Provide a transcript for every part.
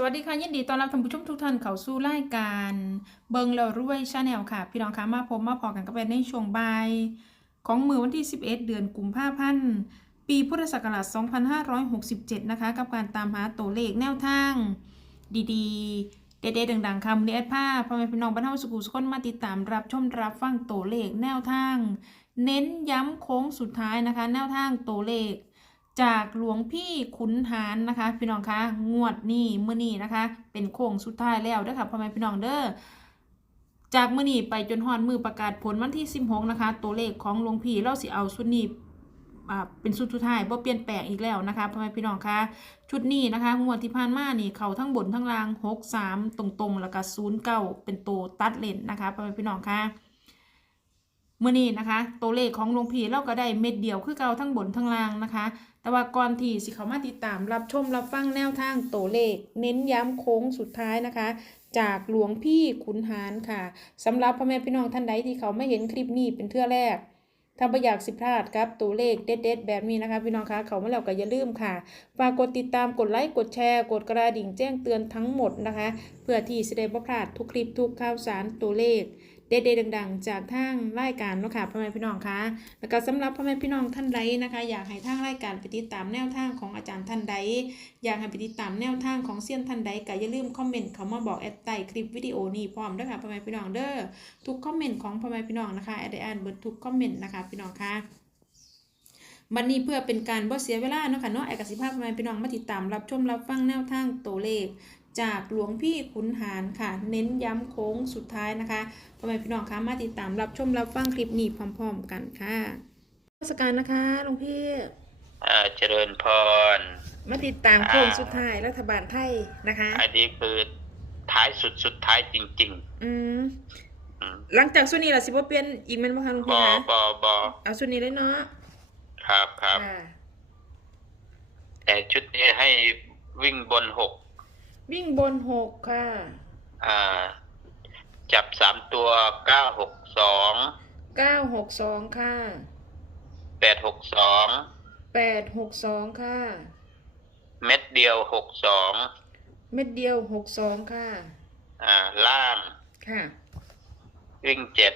สวัสดีค่ะยินดีต้อนรับท่านผู้ชมทุกท่านเข้าสู่รายการเบิงแล้วรวยชาแนลค่ะ พี่น้องคะมาพบมาพอกันกับเป็นในช่วงบ่าย ของมือวันที่ 11 เดือนกุมภาพันธ์ปีพุทธศักราช 2567 นะคะ กับการตามหาตัวเลขแนวทาง ดีๆ เด็ดๆดังๆคำนี้แอดผ้าพ่อแม่พี่น้องบ้านเฮาสุขุสุขคนมาติดตามรับชมรับฟังตัวเลขแนวทาง เน้นย้ำโค้งสุดท้ายนะคะ แนวทางตัวเลข จากหลวงพี่ขุนหารนะคะ พี่น้องคะงวดนี้มื้อนี้นะคะ เป็นโค้งสุดท้ายแล้วเด้อค่ะพ่อแม่พี่น้องเด้อจากมื้อนี้ไปจนฮอดมือประกาศผลวันที่ 16 นะคะ ตัวเลขของหลวงพี่เราสิเอาชุดนี้เป็นชุดสุดท้ายบ่เปลี่ยนแปลงอีกแล้วนะคะพ่อแม่พี่น้องคะชุดนี้นะคะงวดที่ผ่านมานี่เขาทั้งบนทั้งล่าง 63 ตรงๆ แล้วก็09 เป็นตัวตัดเลนนะคะพ่อแม่พี่น้องคะ มื้อนี้นะคะ ตัวเลขของหลวงพี่เราก็ได้เม็ดเดียวคือเก่าทั้งบนทั้งล่างนะคะ แต่ว่าก่อนที่สิเขามาติดตามรับชมรับฟังแนวทางตัวเลข เน้นย้ำโค้งสุดท้ายนะคะ จากหลวงพี่ขุนหารค่ะสำหรับพ่อแม่พี่น้องท่านใดที่เขาไม่เห็นคลิปนี้เป็นเทื่อแรกถ้าไม่อยากสิพลาดครับตัวเลขเด็ดๆแบบนี้นะคะพี่น้องคะเขามาแล้วก็อย่าลืมค่ะฝากกดติดตามกดไลค์กดแชร์ กดกระดิ่งแจ้งเตือนทั้งหมดนะคะ เพื่อที่จะได้บ่พลาดทุกคลิปทุกข่าวสารตัวเลข เด็ดๆดัง ๆ จากทางรายการเนาะค่ะพ่อแม่พี่น้องคะแล้วก็สำหรับพ่อแม่พี่น้องท่านใดนะคะ อยากให้ทางรายการไปติดตามแนวทางของอาจารย์ท่านใด อยากให้ไปติดตามแนวทางของเซียนท่านใดก็อย่าลืมคอมเมนต์เขามาบอกแอดใต้คลิปวิดีโอนี้พร้อมด้วยค่ะพ่อแม่พี่น้องเด้อทุกคอมเมนต์ของพ่อแม่พี่น้องนะคะแอดได้อ่านเบิดทุกคอมเมนต์นะคะพี่น้องคะบันนี้เพื่อเป็นการบ่เสียเวลาเนาะค่ะเนาะแอกสิภาพพ่อแม่พี่น้องมาติดตามรับชมรับฟังแนวทางตัวเลข จากหลวงพี่ขุนหารค่ะ เน้นย้ำโค้งสุดท้ายนะคะพ่อแม่พี่น้องคะมาติดตามรับชมรับฟังคลิปนี้พร้อม ๆ กันค่ะเทศกาลนะคะหลวงพี่อ่าเจริญพร มาติดตามโค้งสุดท้ายรัฐบาลไทยนะคะ อันนี้คือท้ายสุดสุดท้ายจริงอืมๆอืมหลังจากสุดนี้ล่ะสิบ่เปลี่ยนอีกแม่นบ่คะหลวงบพี่อคะบอบอเอาสุดนี้เลยเนาะครับครับค่ะแต่ชุดนี้ให้วิ่งบนหก วิ่งบนหกค่ะ อ่า จับสามตัวเก้าหกสองเก้าหกสองค่ะแปดหกสองแปดหกสองค่ะ เม็ดเดียวหกสองเม็ดเดียวหกสองค่ะ อ่า ล่างค่ะ วิ่งเจ็ด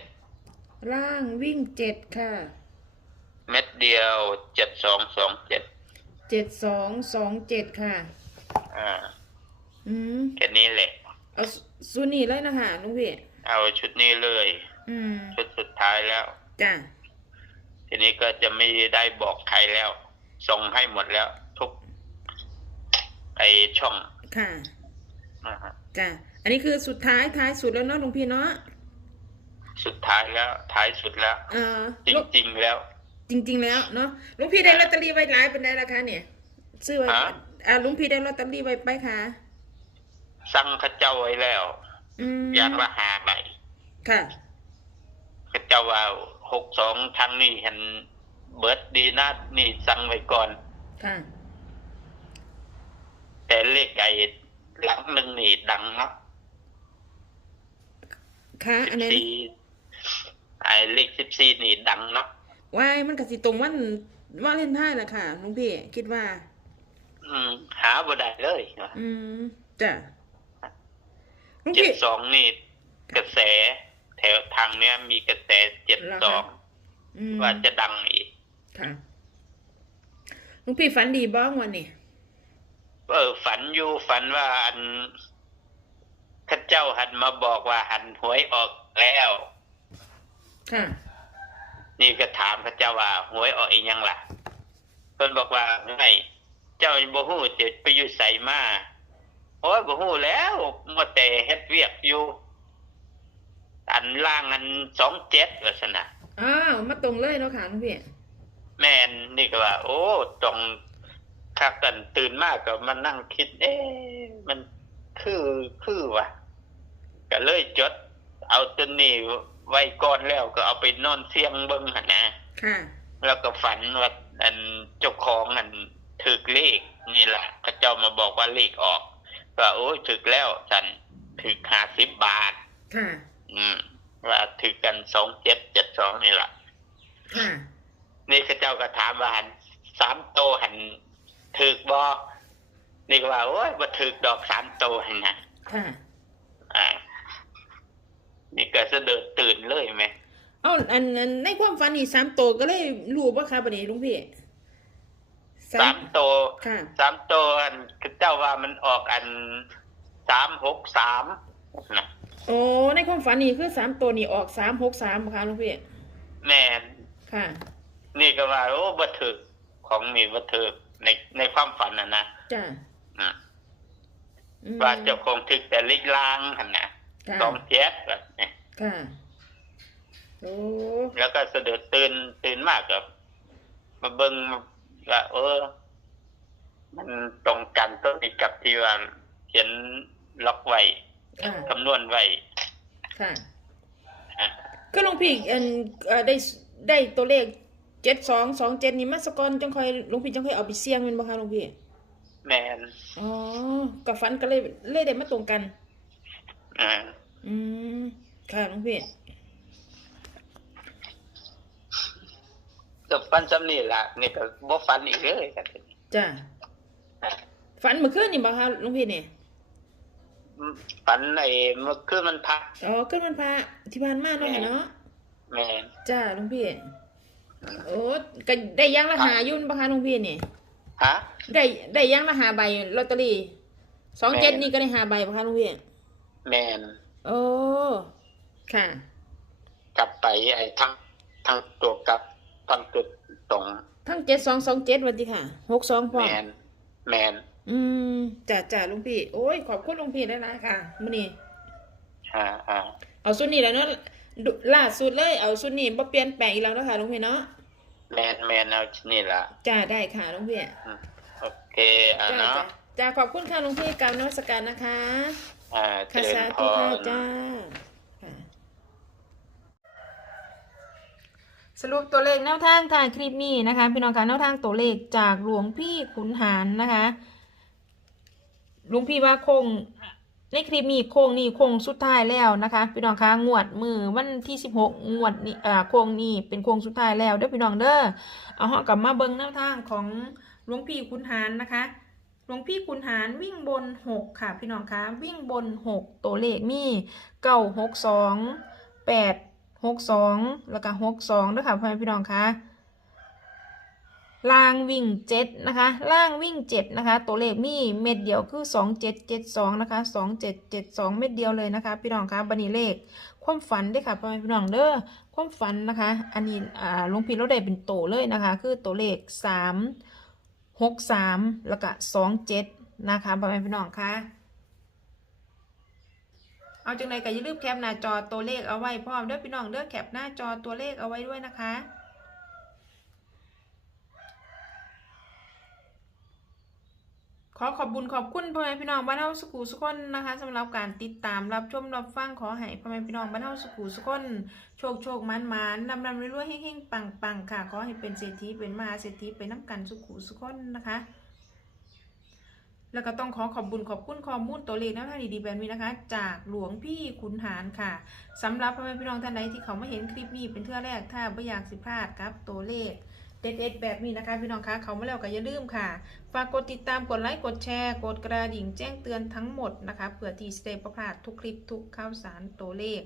ล่างวิ่งเจ็ดค่ะ เม็ดเดียวเจ็ดสองสองเจ็ดเจ็ดสองสองเจ็ดค่ะ อ่า อืมแค่นี้แหละ เอาสุดนี้เลยนะคะลุงพี่เอาชุดนี้เลย อืมชุดสุดท้ายแล้ว จ้ะทีนี้ก็จะไม่ได้บอกใครแล้ว ส่งให้หมดแล้ว ทุกไอช่องค่ะนะฮะจ้ะอันนี้คือสุดท้ายท้ายสุดแล้วเนาะลุงพี่เนาะสุดท้ายแล้ว ท้ายสุดแล้ว เออจริง ๆ แล้ว จริง ๆ แล้วเนาะลุงพี่ได้ลอตเตอรี่ไว้หลายเป็นได้ราคาเนี่ย ซื้อไว้ฮะ อ่าลุงพี่ได้ลอตเตอรี่ไว้ไปค่ะ สั่งเข้าเจ้าไว้แล้ว อืมอยากว่าหาใบค่ะเข้าเจ้าว่าหกสองทางนี้เห็นเบิร์ดดีนะนี่สั่งไว้ก่อน ค่ะ แต่เลขไอ้หลังหนึ่งนี่ดังเนาะค่ะ สิอับนนั้นสี่ไอ้เลขสิบสี่นี่ดังเนาะว่ายมันก็สิตรงวันวาเลนไทน์แหละค่ะลุงพี่คิดว่า อืม หาบ่ได้เลย อืมจ้ะลุง เจ็ดพี่สองนี่กระแส แถวทางเนี้ยมีกระแสเจ็ดเหรอสคะองอืมว่าจะดังอีกค่ะลุงพี่ฝันดีบ้างวันนี้เออฝันอยู่ฝันว่าอันข้าเจ้าหันมาบอกว่าหันหวยออกแล้วค่ะนี่ก็ถามข้าเจ้าว่าหวยออกอีกยังล่ะเพิ่นบอกว่าไงเจ้าบ่ฮู้จะไปอยู่ไสมา โอ้ยบ่ฮู้แล้วมัวแต่เฮ็ดเวียกอยู่ อันล่างอัน27ว่าซั่นน่ะอ้าวมาตรงเลยเนาะค่ะลุงพี่แม่นนี่ก็ว่า โอ้ตรงคักกันตื่นมากก็มานั่งคิด เอ๊ะมันคือคือวะก็เลยจด เอาตัวนี้ไว้ก่อนแล้วก็เอาไปนอนเสียงเบิ่งหั่นนะค่ะ แล้วก็ฝันว่าอันเจ้าของอันถึกเลขนี่แหละพระเจ้ามาบอกว่าเลขออก ก็โอ้ยถึกแล้วสันถึกห้าสิบบาท ค่ะ อืม ว่าถึกกันสองเจ็ดเจ็ดสองนี่แหละค่ะ นี่ข้าเจ้าก็ถามว่าหันสามโตหันถึกบอนี่ก็ว่า โอ้ยบ่ถึกดอกสามโตหั่นนะค่ะ อ่า นี่ก็สะดุดตื่นเลยไหม เอาอันอันในความฝันนี่สามตัวก็เลยรู้ป่ะคะบัดนี้ลุงพี่ สามโตค่ะ สามโตอันเจ้าว่ามันออกอันสามหกสามนะโอ้ในความฝันนี่คือสามตัวนี่ออกสามหกสามค่ะลุงพี่ แม่นค่ะ นี่ก็ว่าโอ้บ่ถึกของมีบ่ถึกในในความฝันน่ะนะจ้าอืมอืมว่าเจ้าคงถึกแต่ลิกลางหั่นนะค่ะสองเจ็ดแบบนี้ค่ะโอ้แล้วก็สะดุดตื่นตื่นมากกับมาเบิ่ง ว่าเออ มันตรงกันต้นนี้กับที่ว่าเขียนล็อกไว้ค่ะคำนวณไว้ค่ะอะก็หลุงพี่อันเอ่อได้ได้ตัวเลขเจ็ดสองสองเจ็ดนี่มาสกอนจังค่อยหลุงพี่จังค่อยเอาไปเสี่ยงแมันบ่คะหลุงพี่แม่นอ๋อกับฝันก็เลยเลยได้มาตรงกันอ่าอืมค่ะหลุงพี่ ก็ฟันซ้ำนี่ล่ะนี่ก็บ่ฟันอีกเลยครับจ้าอะฝันเมื่อคืนนี่บ่คะหลุงพี่นี่ฝันไอ้เมื่อคืนมันพักอ๋อคืนวันพระที่ผ่านมาเนาะเนาะแม่นจ้าหลุงพี่โอ้ก็ได้ยังละหาอยุ่นบ่คะหลุงพี่นี่ฮะได้ได้ยังละหาใบลอตเตอรี่สองเจ็ดแม่นนี่ก็ได้หาใบบ่คะหลุงพี่แม่นโอ้ค่ะ กลับไปไอ้ทั้งทั้งตัวกลับ ทั้งตัวตรงทั้งเจ็ดสองสองเจ็ดวันที่ค่ะหกสองพอแม่นแม่นอืมจ้าจ้าลุงพี่ โอ้ย ขอบคุณลุงพี่ได้นะค่ะมื้อนี้อ่าอ่าเอาสุดนี้แล้วเนาะดุล่าสุดเลย เอาสุดนี้บ่เปลี่ยนแปลงอีกแล้วเนาะค่ะลุงพี่เนาะแม่นแม่นเอานี่ล่ะจ้าได้ค่ะลุงพี่อืมโอเคอ่าจ้าเนาะจ้าจ้าขอบคุณค่ะลุงพี่กรารนวัสการนะคะอ่าเจค่ะริญสาพธุค่ะรจ้าค่ะ สรุปตัวเลขแนวทางทางคลิปนี้นะคะ พี่น้องคะแนวทางตัวเลขจากหลวงพี่ขุนหารนะคะหลวงพี่ว่าคงในคลิปนี้โค้งนี้โค้งสุดท้ายแล้วนะคะพี่น้องคะงวดมือวันที่สิบหกงวดนี้อ่าโค้งนี้เป็นโค้งสุดท้ายแล้วเด้อพี่น้องเด้อเอาเหาะกลับมาเบิ่งแนวทางของหลวงพี่ขุนหารนะคะหลวงพี่ขุนหารวิ่งบนหกค่ะ พี่น้องคะวิ่งบนหกตัวเลขมีเก้าหกสองแปด หกสองแล้วก็หกสองด้วยค่ะพ่อแม่พี่น้องคะล่างวิ่งเจ็ดนะคะล่างวิ่งเจ็ดนะคะ ตัวเลขมีเม็ดเดียวคือสองเจ็ดเจ็ดสองนะคะสองเจ็ดเจ็ดสองเม็ดเดียวเลยนะคะ พี่น้องคะบันนี้เลขความฝันเด้ค่ะพ่อแม่พี่น้องเด้อความฝันนะคะ อันนี้อ่าลวงพี่เราได้เป็นโตเลยนะคะ คือตัวเลขสามหกสามแล้วก็สองเจ็ดนะคะพ่อแม่พี่น้องคะ เอาจังไรก็อย่าลืมแคปหน้าจอตัวเลขเอาไว้พร้อมเด้อพี่น้องเด้อแคปหน้าจอตัวเลขเอาไว้ด้วยนะคะขอขอบบุญขอบคุณพ่อแม่พี่น้องบ้านเฮาสุขุสุขคนนะคะสำหรับการติดตามรับชมรับฟังขอให้พ่อแม่พี่น้องบ้านเฮาสุขุสุขคนโชคโชคมันมันลำลำรวยๆเฮงๆปังปังค่ะขอให้เป็นเศรษฐีเป็นมหาเศรษฐีเป็นน้ำกันสุขุสุขคนนะคะ แล้วก็ต้องขอขอบบุญขอบคุณข้อมูลตัวเลขแนวทางดีๆแบบนี้นะคะ จากหลวงพี่ขุนหารค่ะสำหรับพ่อแม่พี่น้องท่านใดที่เขามาเห็นคลิปนี้เป็นเทื่อแรกถ้าไม่อยากสิพลาดครับตัวเลขเด็ดๆแบบนี้นะคะพี่น้องคะเขามาแล้วก็อย่าลืมค่ะ ฝากกดติดตามกดไลค์กดแชร์ กดกระดิ่งแจ้งเตือนทั้งหมดนะคะเผื่อที่จะได้ประพลาดทุกคลิปทุกข่าวสารตัวเลข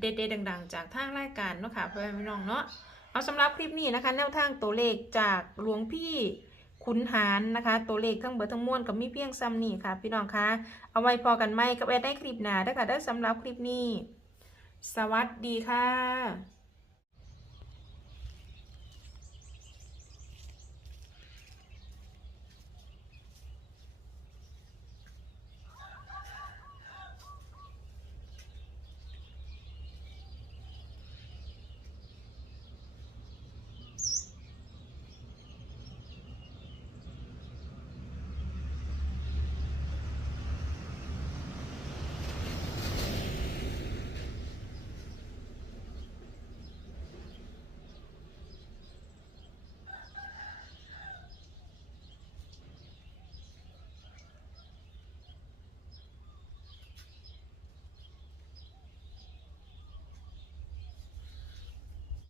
เด็ดๆดังๆ จากทางรายการเนาะค่ะพ่อแม่พี่น้องเนาะเอาสำหรับคลิปนี้นะคะ แนวทางตัวเลขจากหลวงพี่ ขุนหารนะคะ ตัวเลขทั้งเบอร์ทั้งมวลกับมีเพียงซ้ำนี่ค่ะ พี่น้องคะเอาไว้พอกันไหมกับแอดได้คลิปหนาได้ค่ะได้สำหรับคลิปนี้ สวัสดีค่ะ